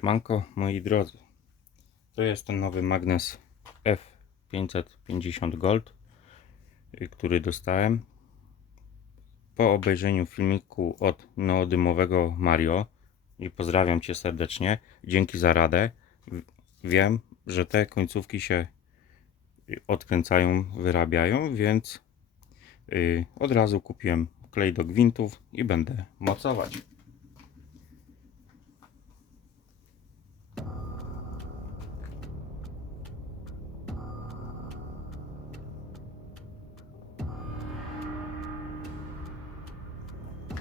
Siemanko moi drodzy. To jest ten nowy magnes F550 Gold, y, który dostałem po obejrzeniu filmiku od neodymowego Mario i pozdrawiam Cię serdecznie. Dzięki za radę. Wiem, że te końcówki się y, odkręcają, wyrabiają, więc y, od razu kupiłem klej do gwintów i będę mocować.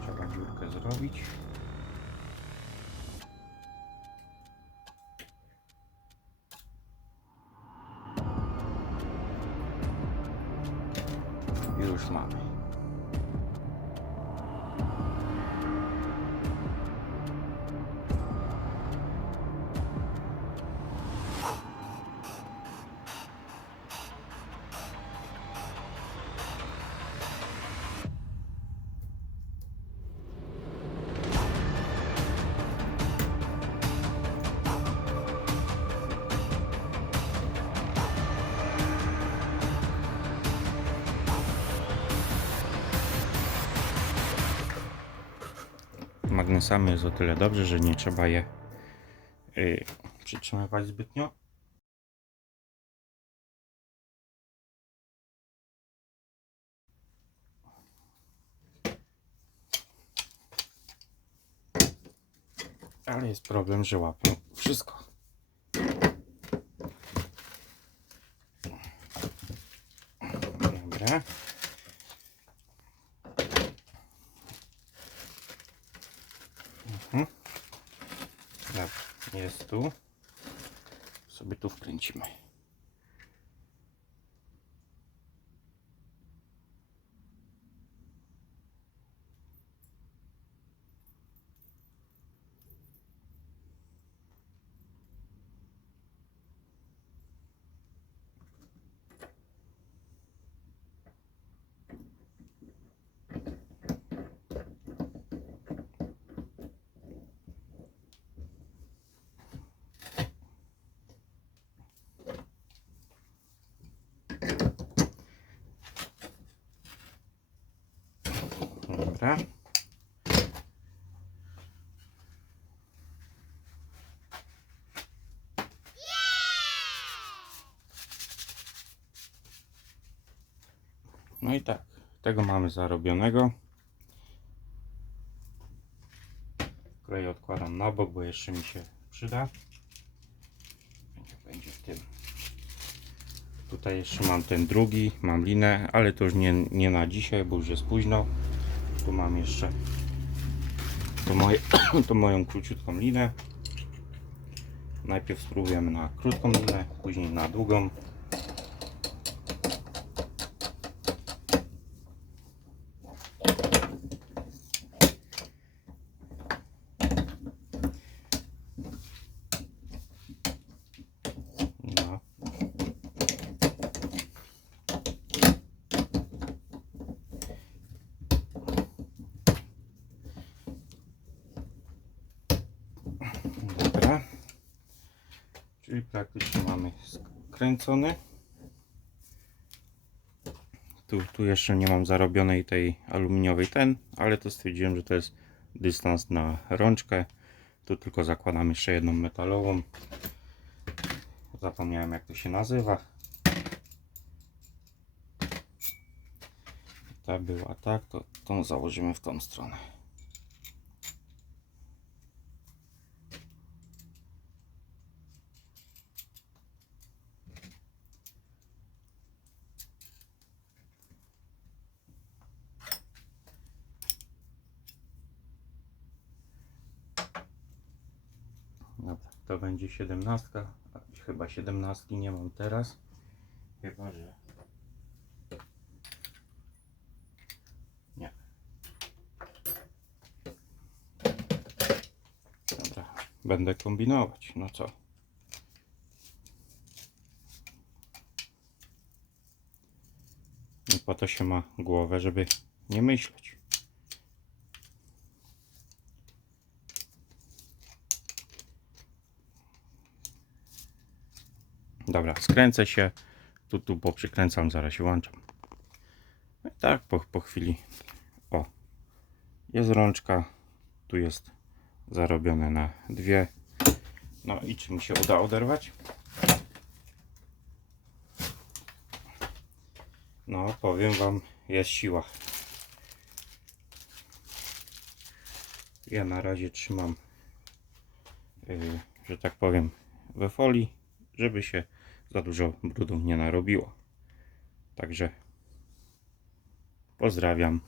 Trzeba dziurkę zrobić. Już mamy. Magnesami jest o tyle dobrze, że nie trzeba je y, przytrzymywać zbytnio. Ale jest problem, że łapią wszystko. Dobra. Dobra, jest tu. Sobie tu wkręcimy. Dobra. No i tak, tego mamy zarobionego. Klej odkładam na bok, bo jeszcze mi się przyda. Będzie, w tym. Tutaj jeszcze mam ten drugi, mam linę, ale to już nie, nie na dzisiaj, bo już jest późno. Tu mam jeszcze to moje, to moją króciutką linę. Najpierw spróbujemy na krótką linę, później na długą. No. Dobra. Czyli praktycznie mamy skręcony. Tu, tu jeszcze nie mam zarobionej tej aluminiowej ten, ale to stwierdziłem, że to jest dystans na rączkę. Tu tylko zakładam jeszcze jedną metalową. Zapomniałem jak to się nazywa. Ta była tak, to tą założymy w tą stronę. Dobra, to będzie 17. a Chyba 17 nie mam teraz. Chyba, że. Nie. Dobra, będę kombinować. No co? I po to się ma głowę, żeby nie myśleć. Dobra, skręcę się. Tu, tu poprzykręcam, zaraz się włączam. No tak, po, po chwili. O, jest rączka. Tu jest zarobione na dwie. No i czy mi się uda oderwać? No, powiem Wam, jest siła. Ja na razie trzymam, yy, że tak powiem, we folii, żeby się za dużo brudu nie narobiło. Także pozdrawiam.